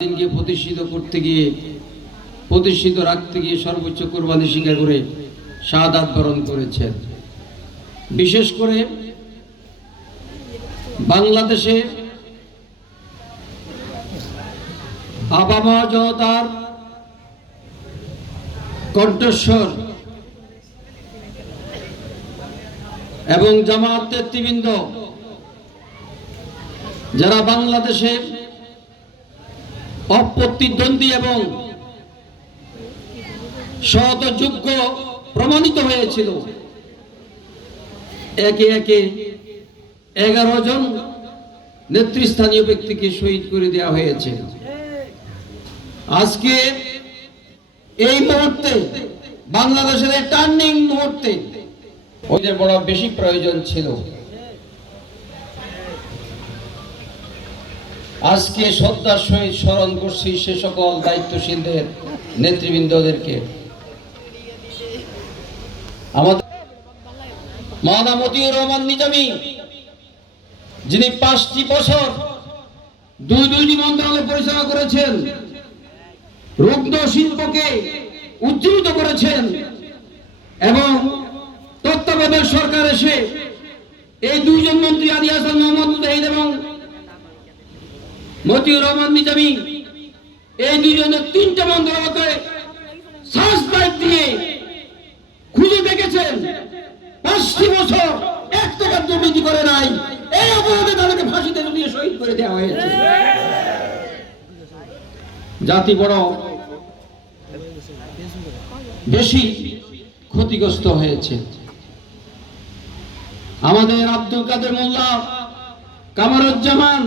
দিনকে প্রতিষ্ঠিত করতে গিয়ে, প্রতিষ্ঠিত রাখতে গিয়ে সর্বোচ্চ কোরবানি স্বীকার করে শাহাদাত বরণ করেছেন। বিশেষ করে বাংলাদেশে আবামা জনতার কণ্ঠস্বর এবং জামাত নেতৃবৃন্দ, যারা বাংলাদেশে অপ্রতিদ্বন্দ্বী এবং সহযোগ্য প্রমাণিত হয়েছিল। একে একে এগারো জন নেতৃস্থানীয় ব্যক্তিকে শহীদ করে দেওয়া হয়েছে। আজকে এই মুহূর্তে, বাংলাদেশের টার্নিং মুহূর্তে, ওদের বড় বেশি প্রয়োজন ছিল। আজকে শ্রদ্ধার সহিত স্মরণ করছি সে সকল দায়িত্বশীলদের, নেতৃবৃন্দদেরকে। আমাদের মতিউর রহমান নিজামী, যিনি পাঁচটি বছর দুই দুইটি মন্ত্রণালয় পরিচালনা করেছেন, রুগ্ন শিল্পকে উজ্জীবিত করেছেন এবং তত্ত্বাবধায়ক সরকার এসে এই দুইজন মন্ত্রী আলী হাসান মোহাম্মদ এবং মতিউর রহমান এই তিনটা দিয়ে খুঁজে দেখেছেন। পাঁচটি বছর এক টাকার দুর্নীতি করে নাই। এই অপরাধে তাদেরকে ফাঁসিতে শহীদ করে দেওয়া হয়েছে। জাতি বড় বেশি ক্ষতিগ্রস্ত হয়েছে। আমাদের আব্দুল কাদের মোল্লা কামারুজ্জামান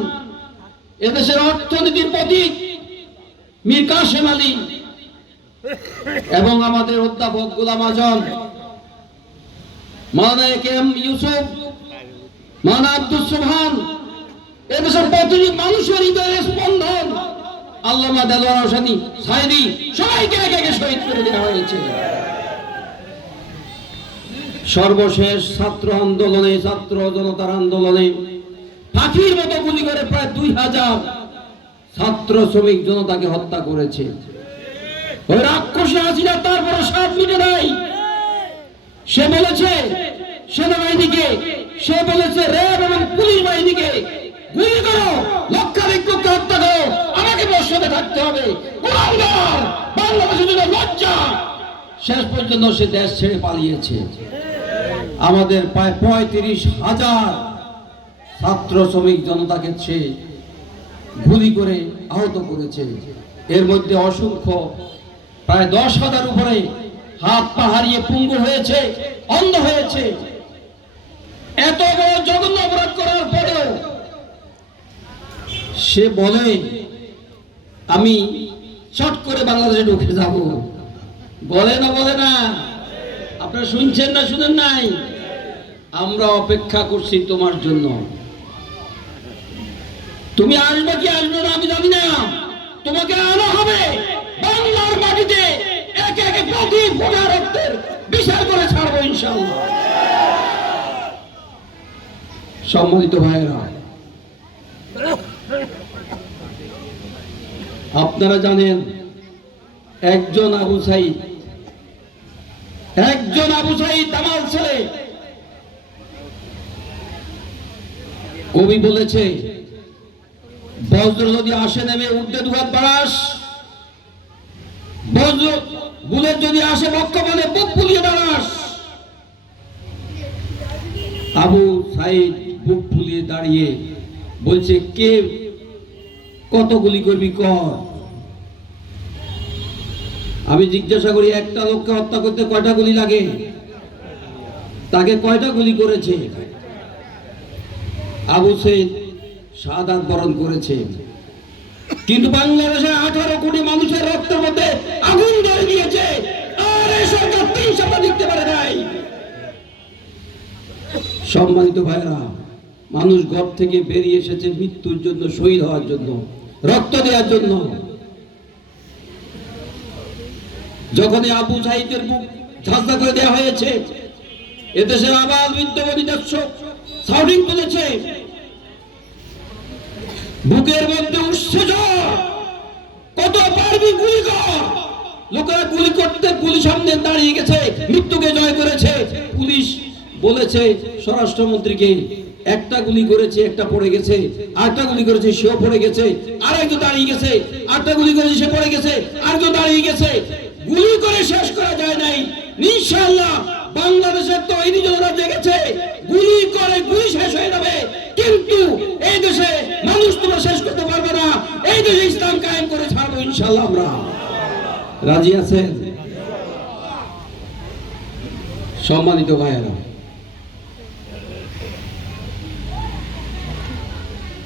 এদেশের অর্থনীতির প্রতীক মীর কাশেম আলী এবং আমাদের অধ্যাপক গোলাম আজম মানা কে এম ইউসুফ, মানা আব্দুল সুবহান, এদেশের প্রতিটি মানুষের হৃদয়ের স্পন্দন। আল্লামা দেলোয়ার হোসেনি, সাইদি, সবাইকে একে একে শহীদ করে দেওয়া হয়েছে। সর্বশেষ ছাত্র আন্দোলনে, ছাত্র জনতার আন্দোলনে পাখির মতো গুলি করে প্রায় দুই হাজার ছাত্র শ্রমিক জনতাকে হত্যা করেছে। ওই রাক্ষসী হাসিনা তারপরে সাত মিটে নাই। সে বলেছে, সেনাবাহিনীকে, সে বলেছে, র্যাব এবং পুলিশ বাহিনীকে, গুলি করো, লক্ষাধিক লোককে হত্যা করো, আমাকে বর্ষতে থাকতে হবে। বাংলাদেশের জন্য লজ্জা। শেষ পর্যন্ত সে দেশ ছেড়ে পালিয়েছে। আমাদের প্রায় পঁয়ত্রিশ হাজার ছাত্র শ্রমিক জনতাকে সে গুলি করে আহত করেছে। এর মধ্যে অসংখ্য, প্রায় দশ হাজার উপরে হাত পা হারিয়ে পুঙ্গ হয়েছে, অন্ধ হয়েছে। এত বড় জঘন্য অপরাধ করার পরেও সে বলে, আমি শট করে বাংলাদেশে ঢুকে যাব। বলে না বলে না। আপনারা শুনছেন না, শুনেন নাই? আমরা অপেক্ষা করছি তোমার জন্য। তুমি আসবে কি আসবে না আমি জানি না। তোমাকে আনা হবে বাংলার মাটিতে একে একে প্রতি ফোটা রক্তের বিচার করে ছাড়বো ইনশাল্লাহ সম্মানিত ভাইয়েরা, আপনারা জানেন একজন আবু সাইদ, একজন আবু সাইদ আমার ছেলে। কবি বলেছে বজ্র যদি আসে নেমে উঠতে দুহাত বাড়াস। বজ্র বুলেট যদি আসে বক্ষ বলে বুক ফুলিয়ে দাঁড়াস আবু সাইদ বুক ফুলিয়ে দাঁড়িয়ে বলছে, কে কত গুলি করবি কর? আমি জিজ্ঞাসা করি, একটা লোককে হত্যা করতে কয়টা গুলি লাগে? তাকে কয়টা গুলি করেছে? আবু সৈদ সাদাত বরণ করেছে। কিন্তু বাংলাদেশের আঠারো কোটি মানুষের রক্তের মধ্যে আগুন ধরে দিয়েছে আর এই সরকার তিন সপ্তাহ পারে নাই। সম্মানিত ভাইরা মানুষ ঘর থেকে বেরিয়ে এসেছে মৃত্যুর জন্য, শহীদ হওয়ার জন্য, রক্ত দেওয়ার জন্য। যখন আবু সাহিদের মুখ ঝাঁঝা করে দেওয়া হয়েছে এদেশের আবার বিদ্যমান সাউন্ডিং তুলেছে বুকের মধ্যে উৎসে ঝড় তুই গুলি কর। লোকেরা গুলি করতে পুলিশ সামনে দাঁড়িয়ে গেছে, মৃত্যুকে জয় করেছে। পুলিশ বলেছে, স্বরাষ্ট্রমন্ত্রীকে একটা গুলি করেছে, একটা পড়ে গেছে, আরেকটা গুলি করেছে, সেও পড়ে গেছে, আরেকজন দাঁড়িয়ে গেছে, আরেকটা গুলি করেছে, সে পড়ে গেছে, আরেকজন দাঁড়িয়ে গেছে। গুলি করে শেষ করা যায় নাই। ইনশাআল্লাহ বাংলাদেশের তৈরি জনতা জেগেছে। গুলি করে গুলি শেষ হয়ে যাবে। কিন্তু এই দেশে মানুষ তোমরা শেষ করতে পারবে না। এই দেশে ইসলাম কায়েম করে ছাড়বো ইনশাআল্লাহ আমরা। রাজি আছেন? সম্মানিত ভাইয়েরা,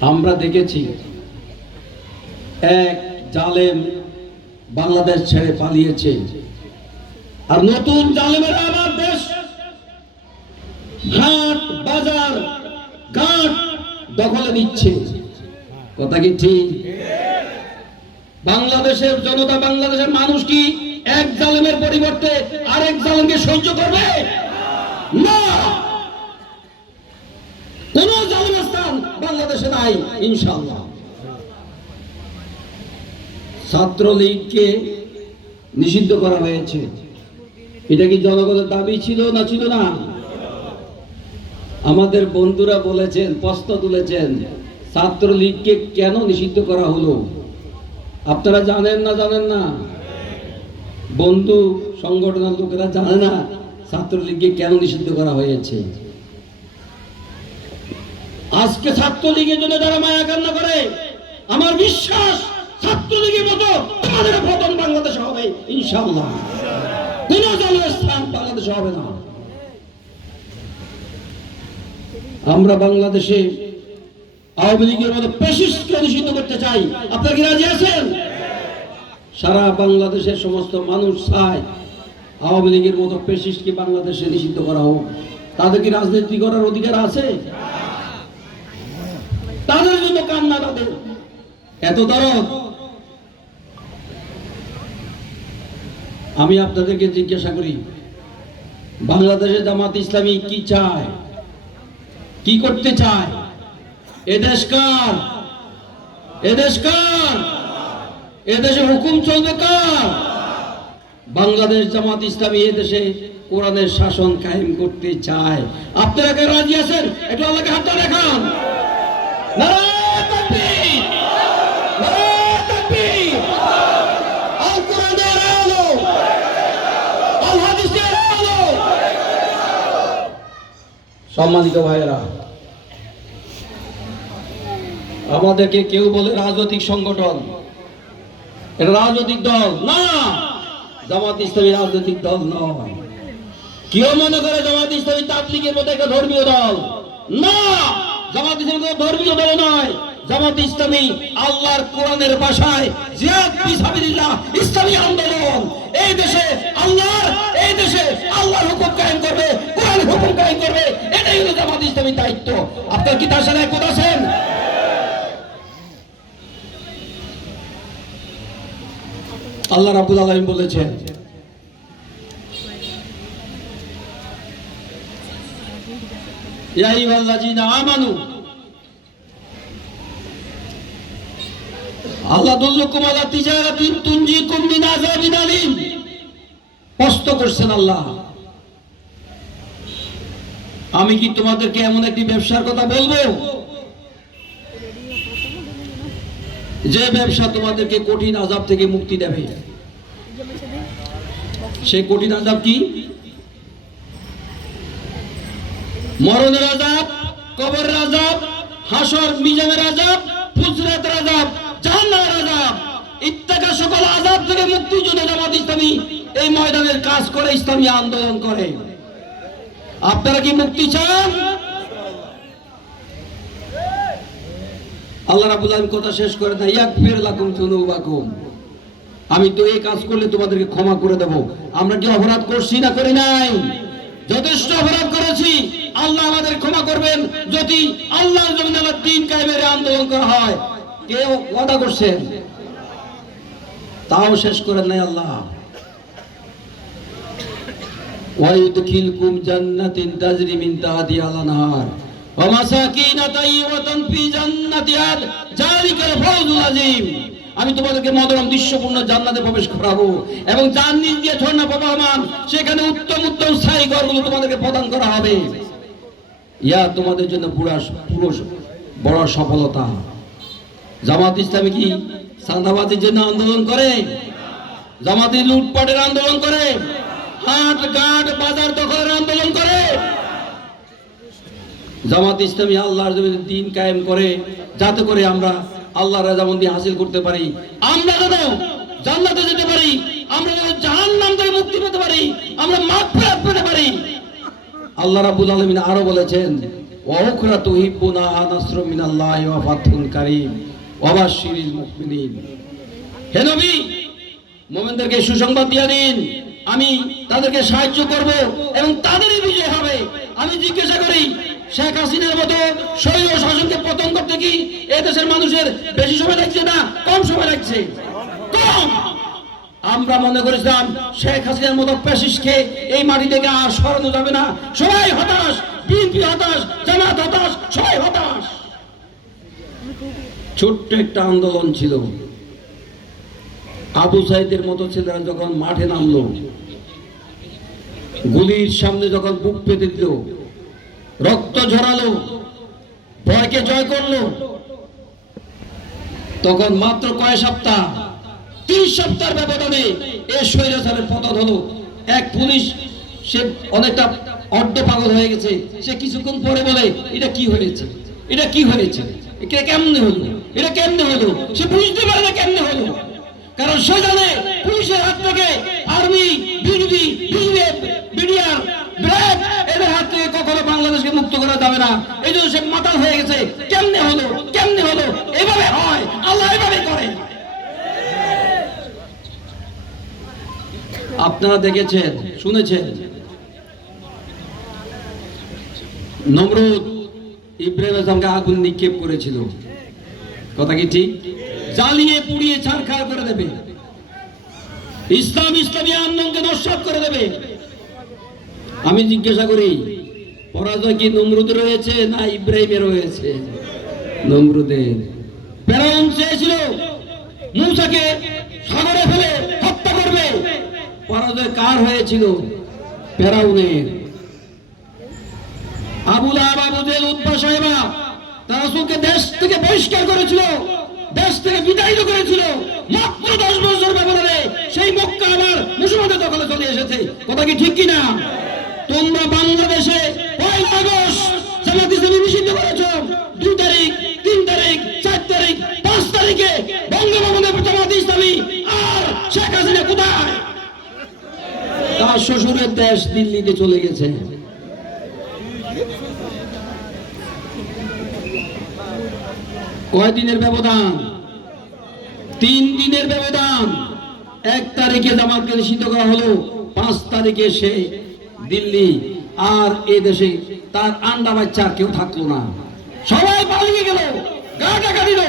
আমরা দেখেছি এক জালেম বাংলাদেশ ছেড়ে পালিয়েছে। আর নতুন জালেমেরা আবার দেশ। হাট বাজার, ঘাট দখলে নিচ্ছে। কথা কি ঠিক? বাংলাদেশের জনতা, বাংলাদেশের মানুষ কি এক জালেমের পরিবর্তে আরেক জালেমকে সহ্য করবে? না! কোন জালেমের স্থান বাংলাদেশে নাই, ইনশাআল্লাহ। ছাত্রলীগকে নিষিদ্ধ করা হয়েছে। এটা কি জনগণের দাবি ছিল না ছিল না? আমাদের বন্ধুরা বলেছেন, প্রশ্ন তুলেছেন, ছাত্রলীগকে কেন নিষিদ্ধ করা হলো? আপনারা জানেন না জানেন না? বন্ধু সংগঠনের লোকেরা জানে না ছাত্রলীগকে কেন নিষিদ্ধ করা হয়েছে। আজকে ছাত্রলীগের জন্য যারা মায়া কান্না করে, আমার বিশ্বাস ছাত্রলীগের মতো আমাদের প্রথম বাংলাদেশে হবে, ইনশাআল্লাহ। কোন দলের স্থান বাংলাদেশে হবে না। আমরা বাংলাদেশে আওয়ামী লীগের মতো পেশিসকে নিষিদ্ধ করতে চাই। আপনারা কি রাজি আছেন? সারা বাংলাদেশের সমস্ত মানুষ চায় আওয়ামী লীগের মতো পেশিসকে বাংলাদেশে নিষিদ্ধ করা হোক। তাদের কি রাজনীতি করার অধিকার আছে? তাদের জন্য কান্না তাদের। এত দরদ। আমি আপনাদেরকে জিজ্ঞাসা করি, বাংলাদেশে জামাত ইসলামী কি চায়? কি করতে চায়? এদেশ কার? এদেশ কার? এদেশে হুকুম চলবে কার? বাংলাদেশ জামাত ইসলামী এদেশে কোরআনের শাসন কায়েম করতে চায়। আপনারা কে রাজি আছেন? একটু আল্লাহকে হাতটা দেখান। নারায়ে তাকবীর! নারায়ে তাকবীর! আল কোরআনের আলো! আল হাদিসের আলো! সম্মানিত ভাইয়েরা, আমাদেরকে কেউ বলে রাজনৈতিক সংগঠন, এটা রাজনৈতিক দল, না! জামাত ইসলামী রাজনৈতিক দল নয়। কেউ মনে করে জামাত ইসলামী তাবলিগের মতো একটা ধর্মীয় দল? না! জামাত ইসলামী কোনো ধর্মীয় দল নয়। জামাত ইসলামী আল্লাহর কোরআনের ভাষায় জিয়াদ ইসলামী আন্দোলন। এই দেশে আল্লাহর জামাত দায়িত্ব। আপনার কি তার সাথে একমত আছেন? আল্লাহ রাব্বুল আলামিন বলেছেন আল্লাহ আলীম। করছেন আল্লাহ আমি কি তোমাদেরকে এমন একটি ব্যবসার কথা বলব? যে ব্যবসা তোমাদেরকে কঠিন আজাব থেকে মুক্তি দেবে। সেই কঠিন আজাব কি? মরণের আজাব কবরের আজাব হাসর, মিজানের আজাব ফুজরাতের আজাব জাহান্নামের আজাব ইত্যাকা সকল আজাব থেকে মুক্তির জন্য জামাত ইসলামী এই ময়দানের কাজ করে ইসলামী আন্দোলন করে। আপনারা কি মুক্তি চান? আল্লাহ রাবুল আলম কথা শেষ করে দেয় ইয়াকফির লাকুম যুনুবাকুম। আমি তো এই কাজ করলে তোমাদেরকে ক্ষমা করে দেব। আমরা কি অপরাধ করছি না করি নাই? যথেষ্ট অপরাধ করেছি। আল্লাহ আমাদের ক্ষমা করবেন। যদি আল্লাহর জমিন আল্লাহ দিন কায়েমের আন্দোলন করা হয় কেউ ওয়াদা করছেন? তাও শেষ করেন নাই আল্লাহ। ويدخلكم جنة تجري من تحتها الأنهار ومساكين طيبة في جنة عدن ذلك الفوز العظيم আমি তোমাদেরকে মনোরম দৃশ্যপূর্ণ জান্নাতে প্রবেশ করাবো এবং যার নিজ দিয়ে ঝর্ণা প্রবাহমান সেখানে উত্তম উত্তম স্থায়ী ঘরগুলো তোমাদেরকে প্রদান করা হবে ইয়া তোমাদের জন্য পুরা পুরো বড় সফলতা জামাত ইসলামী কি সান্দাবাদের জন্য আন্দোলন করে জামাতি লুটপাটের আন্দোলন করে বাজার দখলের আন্দোলন করে। জামাত ইসলামী আল্লাহর দিন কায়েম করে, যাতে করে আমরা রাজামন্দি হাসিল করতে পারি। আমরা জান্নাতে যেতে পারি, আমরা যেন জাহান্নাম থেকে মুক্তি পেতে পারি, আমরা পেতে পারি। আল্লাহ রাব্বুল আলামিন আরও বলেছেন ওয়াউখরা তুহিব্বুনা নাসরুম মিনাল্লাহি ওয়া ফাতহুন কারীম, ওয়া বাশশিরিল মুমিনিন। হে নবী, মুমিনদেরকে সুসংবাদ দিয়ে দিন। আমি তাদেরকে সাহায্য করব এবং তাদেরই বিজয় হবে। আমি জিজ্ঞাসা করি, শেখ হাসিনার মতো স্বৈর শাসনকে পতন করতে কি এদেশের মানুষের বেশি সময় লাগছে না কম সময় লাগছে? কম! আমরা মনে করেছিলাম, শেখ হাসিনার মতো প্যাসিসকে এই মাটি থেকে আর সরানো যাবে না। সবাই হতাশ, বিএনপি হতাশ, জামাত হতাশ, সবাই হতাশ। ছোট্ট একটা আন্দোলন ছিল। আবু সাইদের মতো ছেলেরা যখন মাঠে নামলো, গুলির সামনে যখন বুক পেতে দিল, রক্ত ঝরালো, ভয়কে জয় করল, তখন মাত্র কয় সপ্তাহ, তিন সপ্তাহের ব্যবধানে এ স্বৈরাচারের পতন হলো। এক পুলিশ, সে অনেকটা অর্ধ পাগল হয়ে গেছে। সে কিছুক্ষণ পরে বলে, এটা কি হয়েছে? এটা কি হয়েছে? এটা কেমনে হলো? এটা কেমনে হলো? সে বুঝতে পারে না কেমনে হলো? কারণ সে জানে পুলিশের হাত থেকে আর্মি বিজেপি বিডিআর ব্র্যাক এদের হাত থেকে কখনো বাংলাদেশকে মুক্ত করা যাবে না। এই জন্য সে মাতাল হয়ে গেছে। কেমনে হলো? কেমনে হলো? এভাবে হয়। আল্লাহ এভাবে করে। আপনারা দেখেছেন, শুনেছেন? নমরুদ ইব্রাহিম আজমকে আগুন নিক্ষেপ করেছিল। কথা কি ঠিক? জ্বালিয়ে পুড়িয়ে ছাড়খাড় করে দেবে। ইসলাম ইসলামী আন্দোলনকে নস্বাত করে দেবে। আমি জিজ্ঞাসা করি পরাজয় কি নমরুদের রয়েছে না ইব্রাহিমের রয়েছে? নমরুদের ফেরাউন চেয়েছিল মূসাকে সাগরে ফেলে হত্যা করবে। পরাজয় কার হয়েছিল? ফেরাউনের। আবুল আবু জেল উদ্ভা সাহেবা তারা রাসূলকে দেশ থেকে বহিষ্কার করেছিল। দেশ থেকে বিতাড়িত করেছিল মাত্র দশ বছর ব্যবধানে সেই মক্কা আবার মুসলমানদের দখলে চলে এসেছে। কথা কি ঠিক কিনা? তোমরা বাংলাদেশে পয়লা আগস্ট জামাত নিষিদ্ধ করেছ। দুই তারিখ, তিন তারিখ, চার তারিখ, পাঁচ তারিখে বঙ্গভবনে জামাত ইসলামী আর শেখ হাসিনা কোথায়? তার শ্বশুরের দেশ দিল্লিতে চলে গেছে। কয়দিনের ব্যবধান? তিন দিনের ব্যবধান। এক তারিখে জামাতকে নিষিদ্ধ করা হলো, পাঁচ তারিখে সে দিল্লি আর এ দেশে তার আন্ডা বাচ্চা কেউ থাকল না। সবাই পালিয়ে গেল, গা টাকা দিল,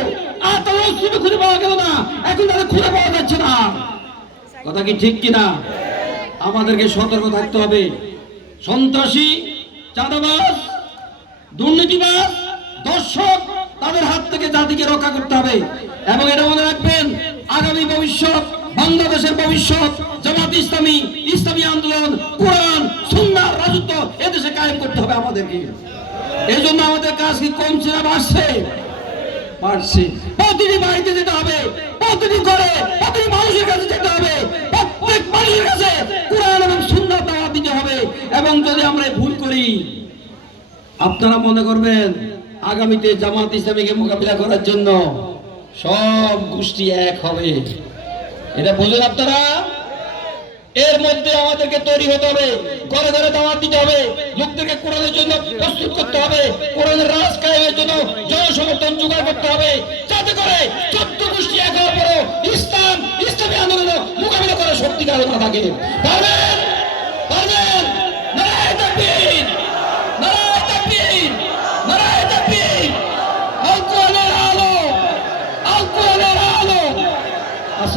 আর তার অস্তিত্ব খুঁজে পাওয়া গেল না। এখন তাদের খুঁজে পাওয়া যাচ্ছে না। কথা কি ঠিক কিনা আমাদেরকে সতর্ক থাকতে হবে। সন্ত্রাসী, চাঁদাবাজ, দুর্নীতিবাজ, দর্শক, তাদের হাত থেকে জাতিকে রক্ষা করতে হবে। এবং এটা মনে রাখবেন, আগামী ভবিষ্যৎ, বাংলাদেশের ভবিষ্যৎ, জামাত ইসলামী ইসলামী আন্দোলন, কোরআন সুন্নার রাজত্ব এদেশে কায়েম করতে হবে আমাদেরকে। এই জন্য আমাদের কাজ কি কমছে না বাড়ছে? পারছি প্রতিটি বাড়িতে যেতে হবে, প্রতিটি ঘরে, প্রতিটি মানুষের কাছে যেতে হবে, প্রত্যেক মানুষের কাছে কোরআন এবং সুন্দর দাওয়াত দিতে হবে। এবং যদি আমরা ভুল করি, আপনারা মনে করবেন, আগামীতে জামাত ইসলামীকে মোকাবিলা করার জন্য সব গোষ্ঠী এক হবে। এটা বোঝেন আপনারা? এর মধ্যে আমাদেরকে তৈরি হতে হবে, ঘরে ঘরে দাওয়াত দিতে হবে, লোকদেরকে কোরআনের জন্য প্রস্তুত করতে হবে, কোরআনের রাজ কায়েমের জন্য জনসমর্থন জোগাড় করতে হবে, যাতে করে চোদ্দ গোষ্ঠী এক হওয়ার পরও ইসলাম, ইসলামী আন্দোলন মোকাবিলা করার শক্তি কারণ থাকে।